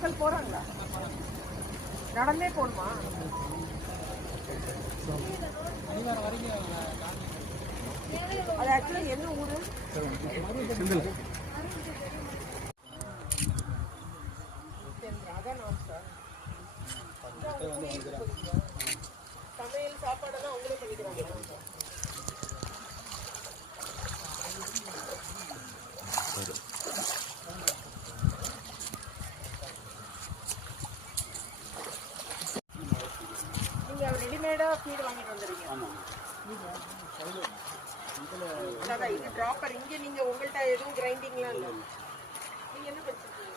மக்கள் போறாங்களா நடந்தே போகணுமா அது ஆக்சுவலாக என்ன ஊரு? சமையல் சாப்பாடெல்லாம் அவங்களே பண்ணிக்கிறாங்க. நீங்க ரெடிமேடா ஃபீட் வாங்கிட்டு வந்துடுறீங்க அதான் இது ப்ராப்பர் இங்க நீங்க உங்கள்ட்ட எதுவும் கிரைண்டிங்லாம் இல்ல. நீங்க என்ன படிச்சிருக்கீங்க?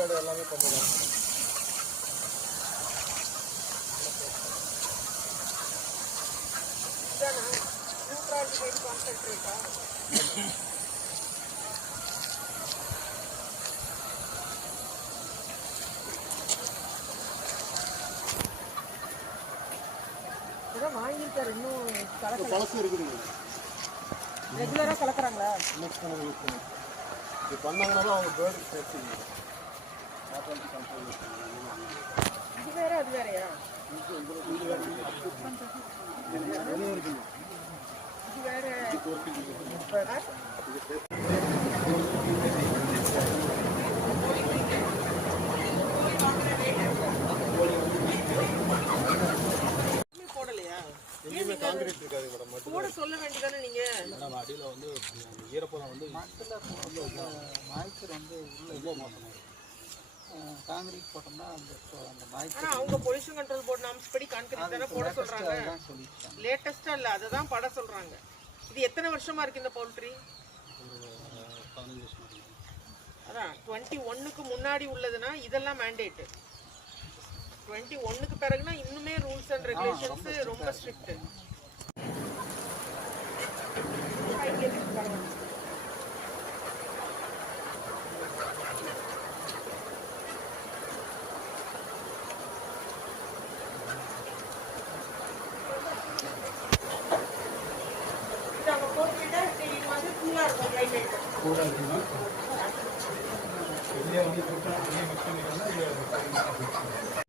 மார்டாலிட்டி ஃபிட்டு நியூட்ராலிட்டி கான்சென்ட்ரேட்டா பழசு இருக்குதுங்க. ரெகுலரா கலக்குறாங்களா? நெக்ஸ்ட் நம்ம யூஸ் பண்ணுவோம் இது பண்ணாங்கன்னா அவங்க பேர்டு கண்ட்ரோல் இது வேற அது வேறயா? இது இருக்குங்க இது வேற. காங்கிரீட் இருக்காது மேடம். போட சொல்ல வேண்டியதானே நீங்க? மேடம் அடியில் வந்து ஈரப்பதம் வந்து மாய்ச்சர் வந்து உள்ள ரொம்ப மோசமாக இருக்கும் காங்கிரீட் போட்டோம்னா அந்த அந்த மாய்ச்சர் அவங்க பொல்யூஷன் கண்ட்ரோல் போர்டு நாம்ஸ் படி கான்கிரீட் தானே போட சொல்றாங்க. சொல்லிட்டாங்க லேட்டஸ்டா இல்ல அதை தான் பட சொல்றாங்க. இது எத்தனை வருஷமா இருக்கு இந்த பவுல்ட்ரி. அதான் டுவெண்ட்டி ஒன்னுக்கு முன்னாடி உள்ளதுன்னா இதெல்லாம் மேண்டேட் டுவெண்ட்டி ஒன்னுக்கு பிறகுனா இன்னுமே ரூல்ஸ் அண்ட் ரெகுலேஷன்ஸ் ரொம்ப ஸ்ட்ரிக்ட் இது அங்க போட்டுக்கிட்டா இது வந்து கூலா இருக்கும்? கிளைமேட் இப்போ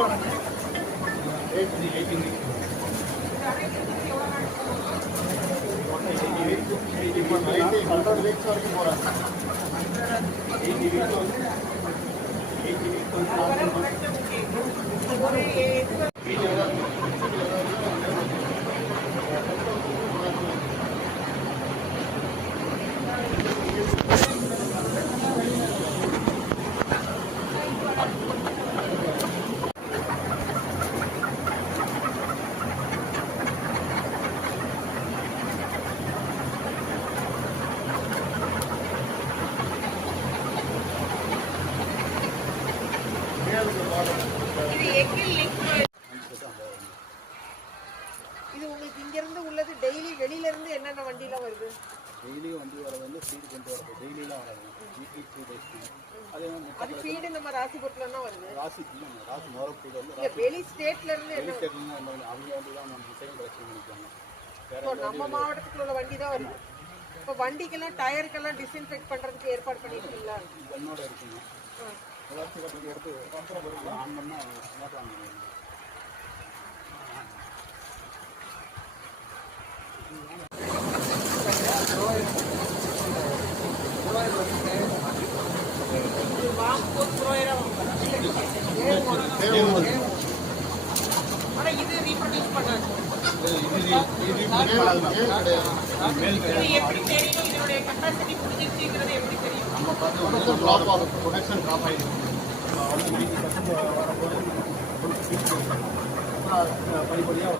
এই இது உங்களுக்கு இங்க இருந்து உள்ளது டெய்லி வெளியில இருந்து என்னென்ன வண்டிலாம் வருது? டெய்லியும் வண்டி வரது வந்து ஃபீடு கொண்டு வரது. டெய்லியெலாம் வராது. வீக்லி த்ரீ டேஸ் அதே மாதிரி அது ஃபீடு நம்ம ராசிபுரத்துல தான் வருது. ராசி இல்லைங்க ராசி ஃபீடு வந்து வெளி ஸ்டேட்ல இருந்து என்ன வெளிஸ்டேட்லாம் அவங்க வந்து தான் நம்ம டிசைன் கலெக்ஷன் இப்போ நம்ம மாவட்டத்துக்குள்ள உள்ள வண்டி தான் வருது. இப்போ வண்டிக்கெல்லாம் டயருக்கெல்லாம் டிஸ்இன்ஃபெக்ட் பண்றதுக்கு ஏற்பாடு பண்ணிருக்கீங்களா? கண்ணோட இருக்குங்க. எல்லாத்தையும் கட்டி எடுத்து ஆன் பண்ணால் மோட்டர் ஆன் ஆனா இது பண்ணாது எப்படி தெரியும்? கெப்பாசிட்டி முடிஞ்சிருச்சுங்கிறது எப்படி தெரியும்? ப்ரொடக்ஷன் ட்ராப் ஆகும் ப்ரொடக்ஷன் ட்ராப் ஆகிடும் வரும்போது படிப்படியாக